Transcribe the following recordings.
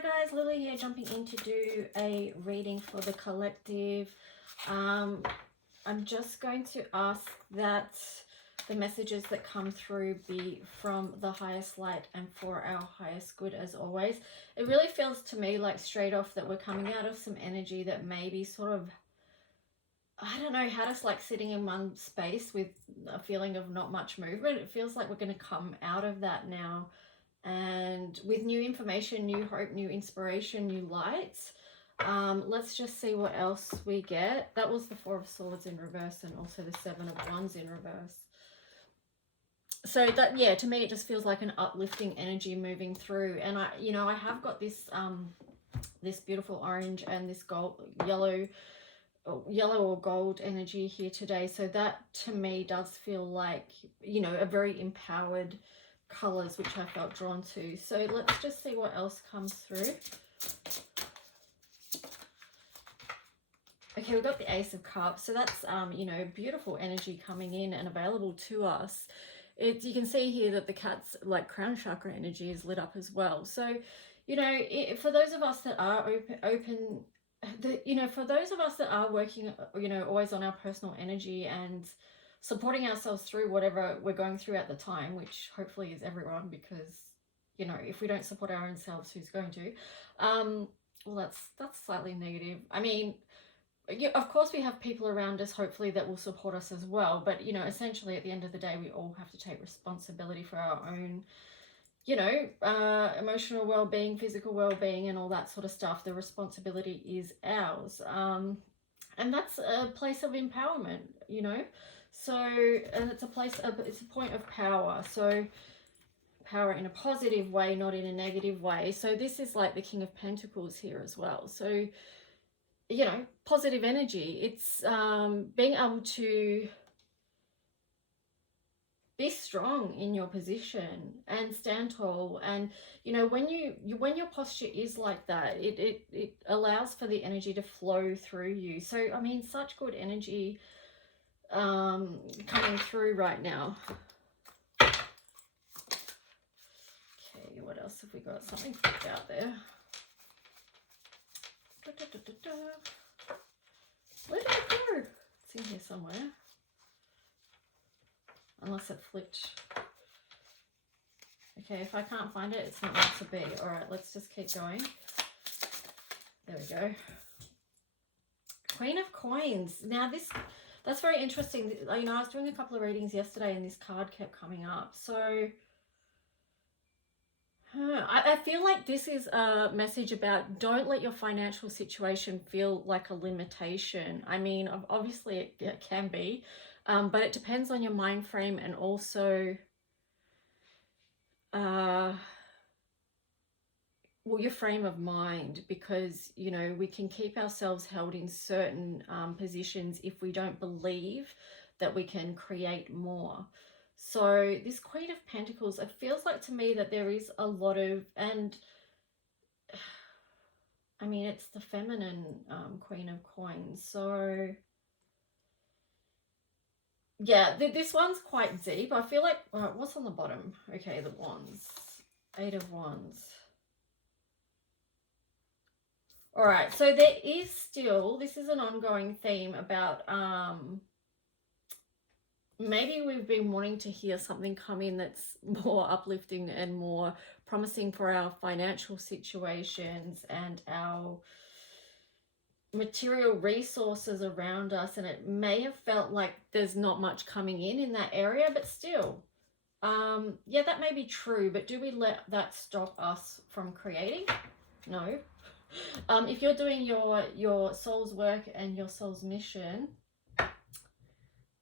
Hi guys, Lily here, jumping in to do a reading for the collective. I'm just going to ask that the messages that come through be from the highest light and for our highest good as always. It really feels to me like straight off that we're coming out of some energy that maybe sort of, I don't know, had us like sitting in one space with a feeling of not much movement. It feels like we're going to come out of that now, and with new information, new hope, new inspiration, new lights. Let's just see what else we get. That was the Four of Swords in reverse and also the Seven of Wands in reverse. So that, yeah, to me it just feels like an uplifting energy moving through. And I have got this this beautiful orange and this yellow or gold energy here today. So that to me does feel like, a very empowered colors, which I felt drawn to. So let's just see what else comes through. Okay, we've got the Ace of Cups. So that's, beautiful energy coming in and available to us. You can see here that the cat's like crown chakra energy is lit up as well. So, for those of us that are open, for those of us that are working, always on our personal energy and supporting ourselves through whatever we're going through at the time, which hopefully is everyone, because, if we don't support our own selves, who's going to? Well, that's slightly negative. I mean, of course we have people around us, hopefully, that will support us as well. But, essentially at the end of the day, we all have to take responsibility for our own, emotional well-being, physical well-being, and all that sort of stuff. The responsibility is ours. And that's a place of empowerment, So, and it's a point of power. So power in a positive way, not in a negative way. So this is like the King of Pentacles here as well. So, positive energy. It's being able to be strong in your position and stand tall. And, when your posture is like that, it allows for the energy to flow through you. So, I mean, such good energy coming through right now. Okay, what else have we got? Something flipped out there. Where did it go? It's in here somewhere. Unless it flipped. Okay, if I can't find it, it's not meant to be. All right, let's just keep going. There we go. Queen of Coins. Now that's very interesting. I was doing a couple of readings yesterday and this card kept coming up. So I feel like this is a message about don't let your financial situation feel like a limitation. I mean, obviously it can be, but it depends on your mind frame and also your frame of mind, because we can keep ourselves held in certain positions if we don't believe that we can create more. So this Queen of Pentacles, it feels like to me that there is a lot of, and I mean, it's the feminine Queen of Coins. So yeah, this one's quite deep. I feel like, what's on the bottom? Okay, the Wands. Eight of Wands. All right, so there is still, this is an ongoing theme about maybe we've been wanting to hear something come in that's more uplifting and more promising for our financial situations and our material resources around us, and it may have felt like there's not much coming in that area, but still, yeah, that may be true, but do we let that stop us from creating? No. If you're doing your soul's work and your soul's mission,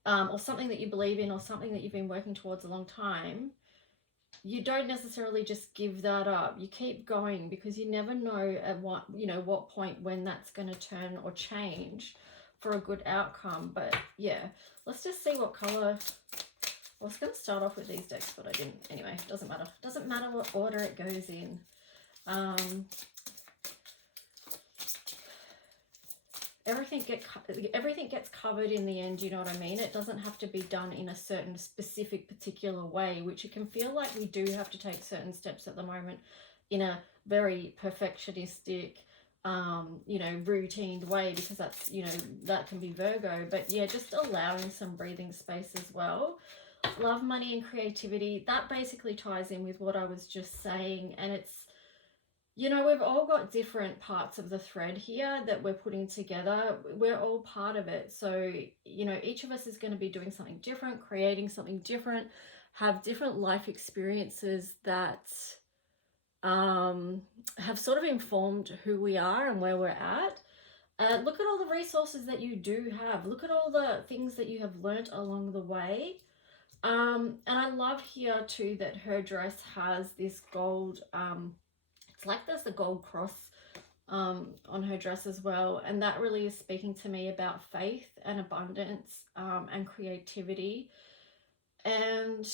or something that you believe in or something that you've been working towards a long time, you don't necessarily just give that up. You keep going, because you never know at what point when that's going to turn or change for a good outcome. But yeah, let's just see what color. I was going to start off with these decks, but I didn't. Anyway, doesn't matter. Doesn't matter what order it goes in. Everything gets covered in the end, you know what I mean? It doesn't have to be done in a certain specific particular way, which it can feel like we do have to take certain steps at the moment in a very perfectionistic, you know, routine way, because that's, you know, that can be Virgo. But yeah, just allowing some breathing space as well. Love, money, and creativity, that basically ties in with what I was just saying. And it's, you know, we've all got different parts of the thread here that we're putting together. We're all part of it. So, you know, each of us is going to be doing something different, creating something different, have different life experiences that have sort of informed who we are and where we're at. Look at all the resources that you do have. Look at all the things that you have learnt along the way. And I love here too that her dress has this gold, it's like there's a gold cross on her dress as well. And that really is speaking to me about faith and abundance, and creativity. And,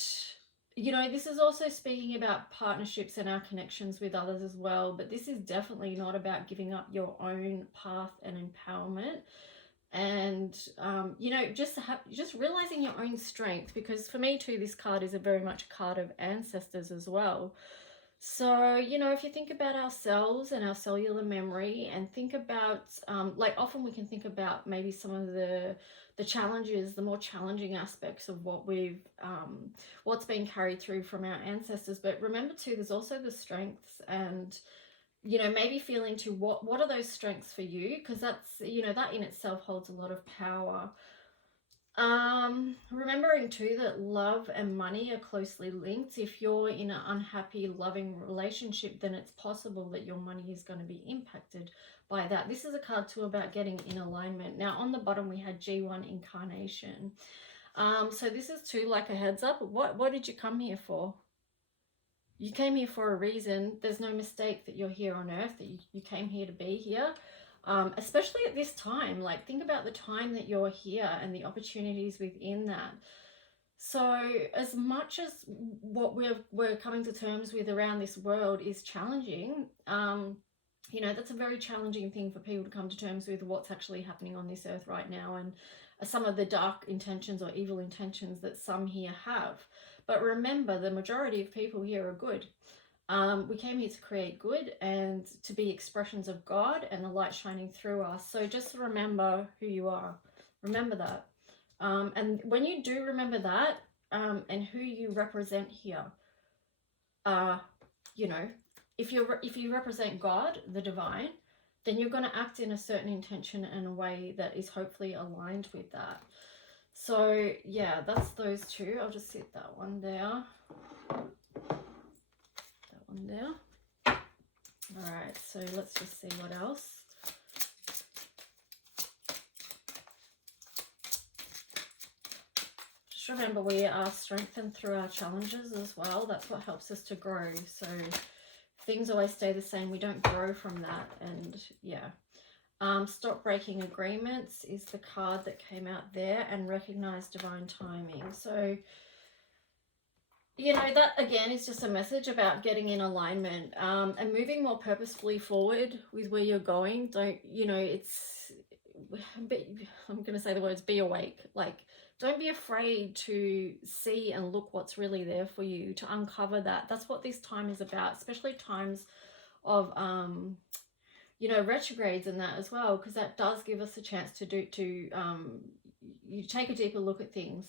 you know, this is also speaking about partnerships and our connections with others as well. But this is definitely not about giving up your own path and empowerment. And, you know, just realizing your own strength, because for me too, this card is a very much a card of ancestors as well. So, you know, if you think about ourselves and our cellular memory, and think about, like, often we can think about maybe some of the challenges, the more challenging aspects of what we've, what's been carried through from our ancestors. But remember too, there's also the strengths, and, you know, maybe feeling to what are those strengths for you? Because that's, you know, that in itself holds a lot of power. Remembering too that love and money are closely linked. If you're in an unhappy, loving relationship, then it's possible that your money is going to be impacted by that. This is a card too about getting in alignment. Now on the bottom we had G1 incarnation. So this is too like a heads up. What did you come here for? You came here for a reason. There's no mistake that you're here on earth, that you came here to be here. Especially at this time, like think about the time that you're here and the opportunities within that. So as much as what we're coming to terms with around this world is challenging, you know, that's a very challenging thing for people to come to terms with what's actually happening on this earth right now, and some of the dark intentions or evil intentions that some here have. But remember, the majority of people here are good. We came here to create good and to be expressions of God and the light shining through us. So just remember who you are. Remember that. And when you do remember that, and who you represent here, you know, if you represent God, the divine, then you're going to act in a certain intention and a way that is hopefully aligned with that. So yeah, that's those two. I'll just sit that one there. There. All right, so let's just see what else. Just remember, we are strengthened through our challenges as well. That's what helps us to grow. So things always stay the same, we don't grow from that. And yeah, stop breaking agreements is the card that came out there, and recognize divine timing. So, you know, that again is just a message about getting in alignment, and moving more purposefully forward with where you're going. Don't, you know, I'm going to say the words, be awake. Like, don't be afraid to see and look what's really there for you, to uncover that. That's what this time is about, especially times of, you know, retrogrades and that as well, because that does give us a chance to you take a deeper look at things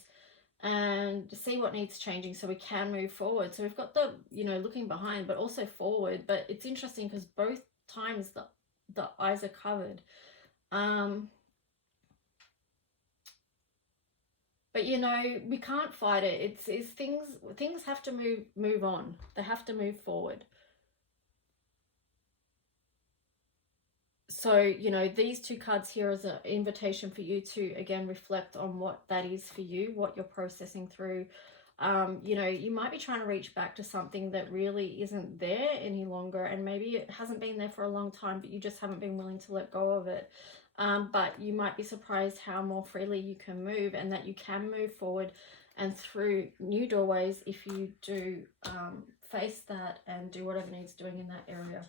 and see what needs changing so we can move forward. So we've got the, you know, looking behind, but also forward. But it's interesting because both times the eyes are covered. But, you know, we can't fight it. It's things have to move on. They have to move forward. So, you know, these two cards here is an invitation for you to, again, reflect on what that is for you, what you're processing through. You know, you might be trying to reach back to something that really isn't there any longer, and maybe it hasn't been there for a long time, but you just haven't been willing to let go of it. But you might be surprised how more freely you can move, and that you can move forward and through new doorways if you do face that and do whatever needs doing in that area.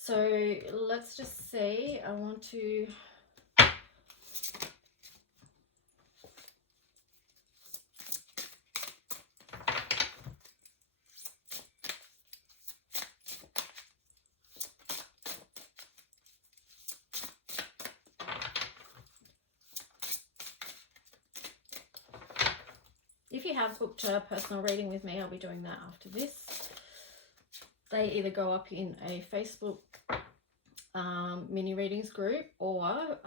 So let's just see. I want to have booked a personal reading with me, I'll be doing that after this. They either go up in a Facebook mini readings group, or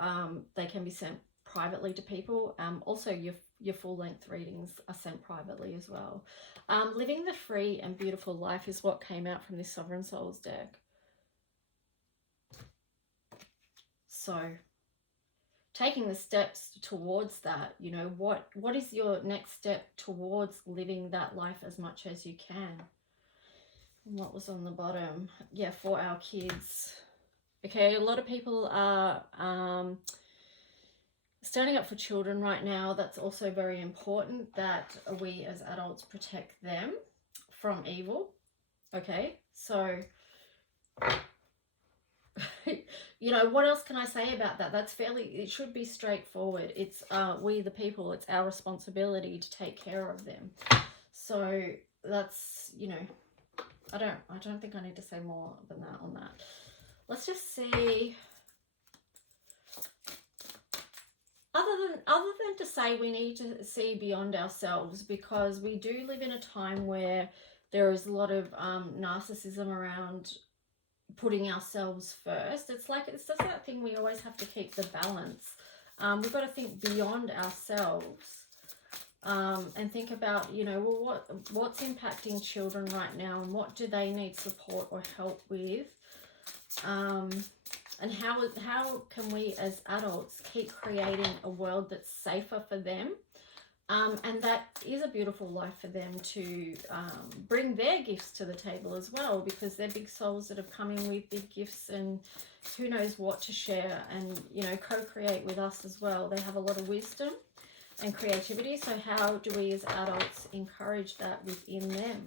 they can be sent privately to people. Also, your full-length readings are sent privately as well. Living the free and beautiful life is what came out from this Sovereign Souls deck. So taking the steps towards that, you know, what is your next step towards living that life as much as you can? And what was on the bottom? Yeah, for our kids. Okay, a lot of people are standing up for children right now. That's also very important, that we as adults protect them from evil. Okay, so you know, what else can I say about that? That's fairly, it should be straightforward. It's we the people, it's our responsibility to take care of them. So that's, you know, I don't think I need to say more than that on that. Let's just see. Other than to say we need to see beyond ourselves, because we do live in a time where there is a lot of narcissism around putting ourselves first. It's like, it's just that thing, we always have to keep the balance. We've got to think beyond ourselves, and think about, you know, well, what's impacting children right now, and what do they need support or help with, and how can we as adults keep creating a world that's safer for them, and that is a beautiful life for them to bring their gifts to the table as well, because they're big souls that have come in with big gifts and who knows what to share, and, you know, co-create with us as well. They have a lot of wisdom and creativity, so how do we as adults encourage that within them?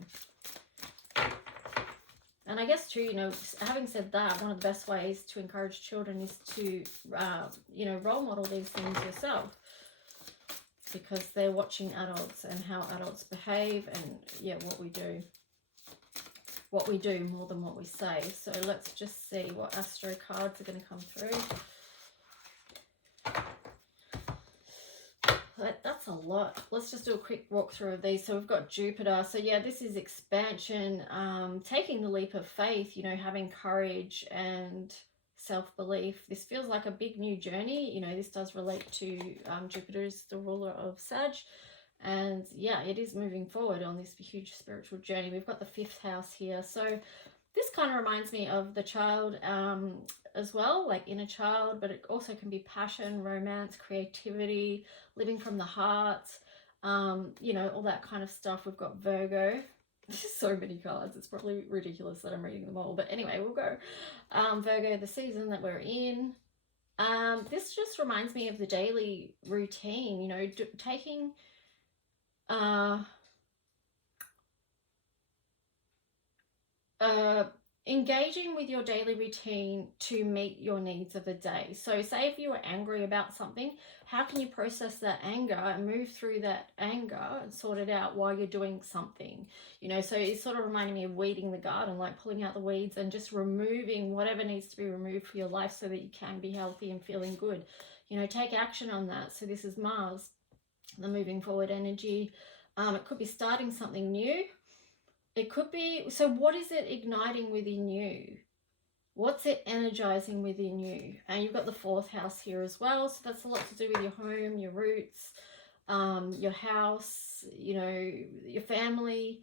And I guess too, you know, having said that, one of the best ways to encourage children is to, you know, role model these things yourself, because they're watching adults and how adults behave, and yeah, what we do more than what we say. So let's just see what Astro cards are going to come through. That's a lot. Let's just do a quick walkthrough of these. So we've got Jupiter. So yeah, this is expansion, taking the leap of faith, you know, having courage and self-belief. This feels like a big new journey. You know, this does relate to Jupiter is the ruler of Sag. And yeah, it is moving forward on this huge spiritual journey. We've got the 5th house here. So this kind of reminds me of the child as well, like inner child, but it also can be passion, romance, creativity, living from the heart, you know, all that kind of stuff. We've got Virgo. There's so many cards. It's probably ridiculous that I'm reading them all. But anyway, we'll go. Virgo, the season that we're in. This just reminds me of the daily routine, you know, taking... engaging with your daily routine to meet your needs of the day. So say if you were angry about something, how can you process that anger and move through that anger and sort it out while you're doing something? You know, so it's sort of reminding me of weeding the garden, like pulling out the weeds and just removing whatever needs to be removed for your life so that you can be healthy and feeling good. You know, take action on that. So this is Mars, the moving forward energy. It could be starting something new. It could be, so what is it igniting within you? What's it energizing within you? And you've got the 4th house here as well. So that's a lot to do with your home, your roots, your house, you know, your family,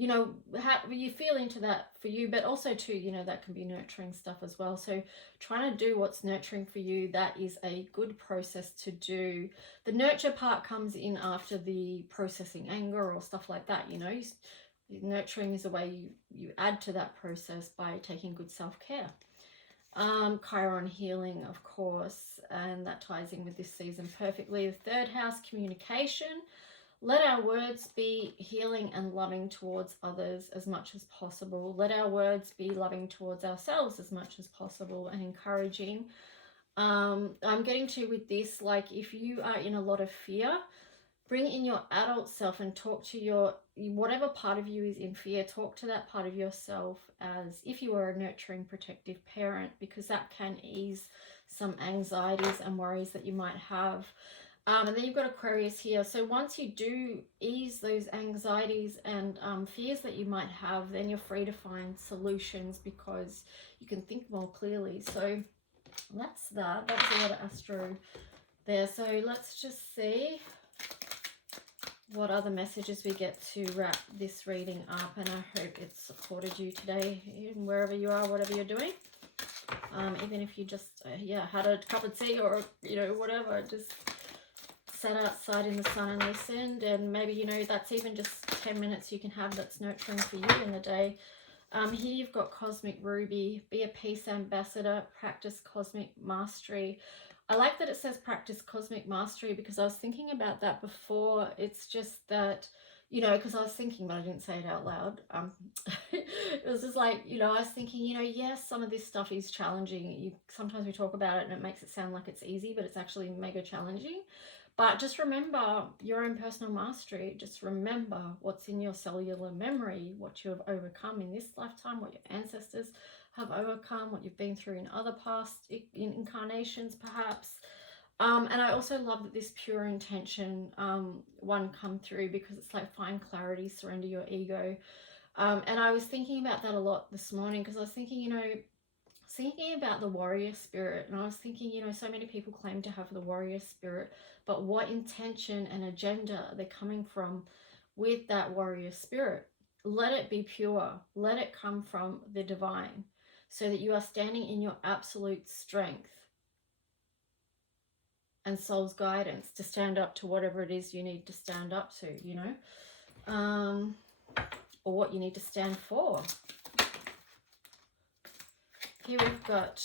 you know, how you feel into that for you, but also too, you know, that can be nurturing stuff as well. So trying to do what's nurturing for you, that is a good process to do. The nurture part comes in after the processing anger or stuff like that, you know. Nurturing is a way you add to that process by taking good self-care. Chiron healing, of course, and that ties in with this season perfectly. The 3rd house, communication. Let our words be healing and loving towards others as much as possible. Let our words be loving towards ourselves as much as possible and encouraging. I'm getting to with this, like if you are in a lot of fear, bring in your adult self and talk to your, whatever part of you is in fear, talk to that part of yourself as if you were a nurturing, protective parent, because that can ease some anxieties and worries that you might have. And then you've got Aquarius here. So once you do ease those anxieties and fears that you might have, then you're free to find solutions because you can think more clearly. So that's that. That's a lot of astro there. So let's just see what other messages we get to wrap this reading up. And I hope it's supported you today, wherever you are, whatever you're doing. Even if you just, had a cup of tea or, whatever, just sat outside in the sun and listened, and maybe that's even just 10 minutes you can have that's nurturing for you in the day. Here you've got Cosmic Ruby. Be a peace ambassador, practice cosmic mastery. I like that it says practice cosmic mastery because I was thinking about that before. It's just that, because I was thinking, but I didn't say it out loud. It was just like, I was thinking, yes, some of this stuff is challenging. Sometimes we talk about it and it makes it sound like it's easy, but it's actually mega challenging. But just remember your own personal mastery. Just remember what's in your cellular memory, what you have overcome in this lifetime, what your ancestors have overcome, what you've been through in other past incarnations, perhaps. And I also love that this pure intention one come through, because it's like find clarity, surrender your ego. And I was thinking about that a lot this morning, because I was thinking, thinking about the warrior spirit, and I was thinking, so many people claim to have the warrior spirit, but what intention and agenda are they coming from with that warrior spirit? Let it be pure. Let it come from the divine, so that you are standing in your absolute strength and soul's guidance to stand up to whatever it is you need to stand up to, or what you need to stand for. Here we've got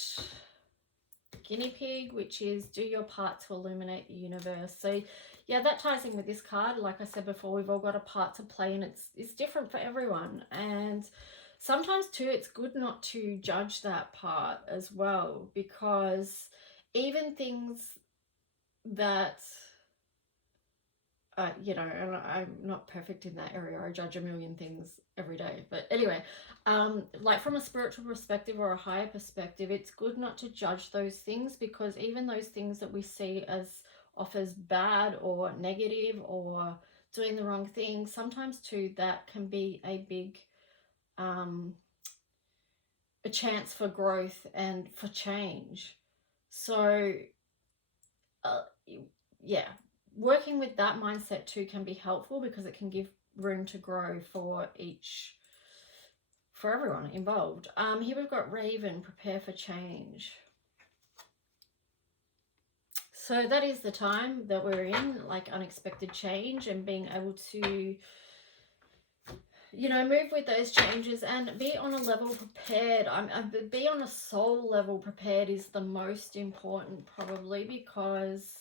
Guinea Pig, which is do your part to illuminate the universe. So yeah, that ties in with this card. Like I said before, we've all got a part to play, and it's different for everyone. And sometimes too, it's good not to judge that part as well, because even things that and I'm not perfect in that area. I judge a million things every day. But anyway, like from a spiritual perspective or a higher perspective, it's good not to judge those things, because even those things that we see as off as bad or negative or doing the wrong thing, sometimes too, that can be a big a chance for growth and for change. So yeah, working with that mindset too can be helpful, because it can give room to grow for everyone involved. Here we've got Raven, prepare for change. So that is the time that we're in, like unexpected change, and being able to move with those changes and be on a level prepared. Be on a soul level prepared is the most important, probably, because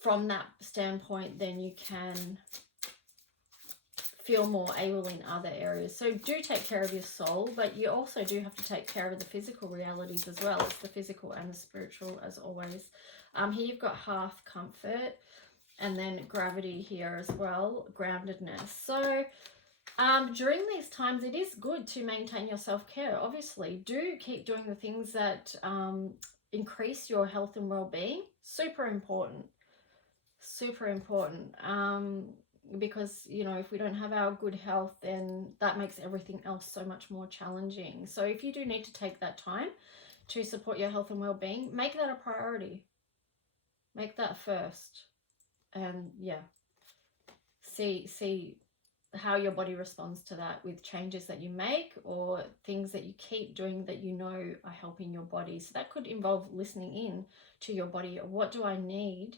from that standpoint, then you can feel more able in other areas. So do take care of your soul, but you also do have to take care of the physical realities as well. It's the physical and the spiritual, as always. Here you've got hearth, comfort, and then gravity here as well, groundedness. So during these times, it is good to maintain your self-care. Obviously, do keep doing the things that increase your health and well-being. Super important. Super important. Because if we don't have our good health, then that makes everything else so much more challenging. So if you do need to take that time to support your health and well-being, make that a priority. Make that first. And see how your body responds to that, with changes that you make or things that you keep doing that are helping your body. So that could involve listening in to your body. What do I need?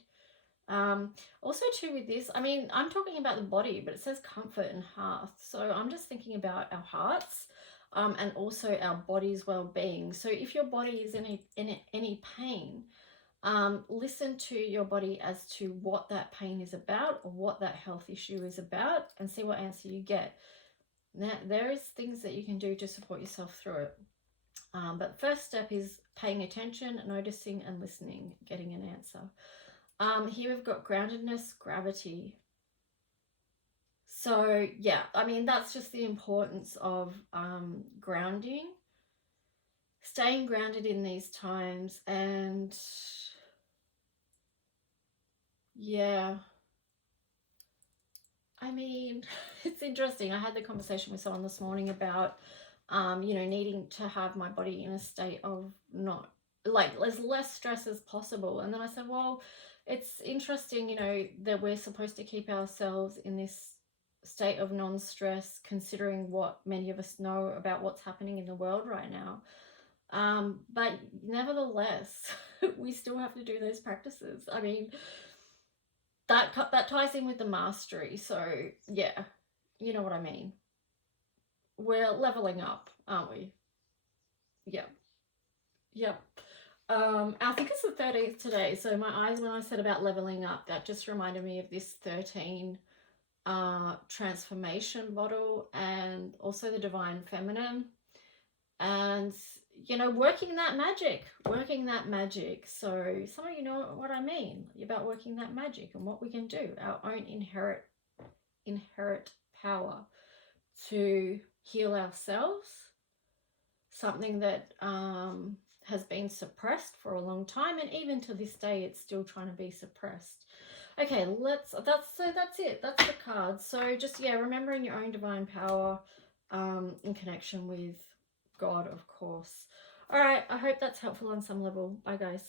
Also too, with this, I'm talking about the body, but it says comfort and hearth. So I'm just thinking about our hearts and also our body's well-being. So if your body is in any pain, listen to your body as to what that pain is about, or what that health issue is about, and see what answer you get. Now, there is things that you can do to support yourself through it. But first step is paying attention, noticing and listening, getting an answer. Here we've got groundedness, gravity. So yeah, that's just the importance of grounding, staying grounded in these times, and Yeah. I mean, it's interesting. I had the conversation with someone this morning about, you know, needing to have my body in a state of not, like, as less stress as possible. And then I said, well, it's interesting, you know, that we're supposed to keep ourselves in this state of non-stress, considering what many of us know about what's happening in the world right now. But nevertheless, we still have to do those practices. I mean, that ties in with the mastery. So yeah, you know what I mean. We're leveling up, aren't we? Yep, yep. I think it's the 13th today. So my eyes, when I said about leveling up, that just reminded me of this 13 transformation bottle, and also the divine feminine, and you know, working that magic, so some of you know what I mean about working that magic and what we can do, our own inherent power to heal ourselves, something that has been suppressed for a long time, and even to this day it's still trying to be suppressed. Okay, that's it, that's the card. So just, yeah, remembering your own divine power, in connection with God, of course. All right, I hope that's helpful on some level. Bye guys.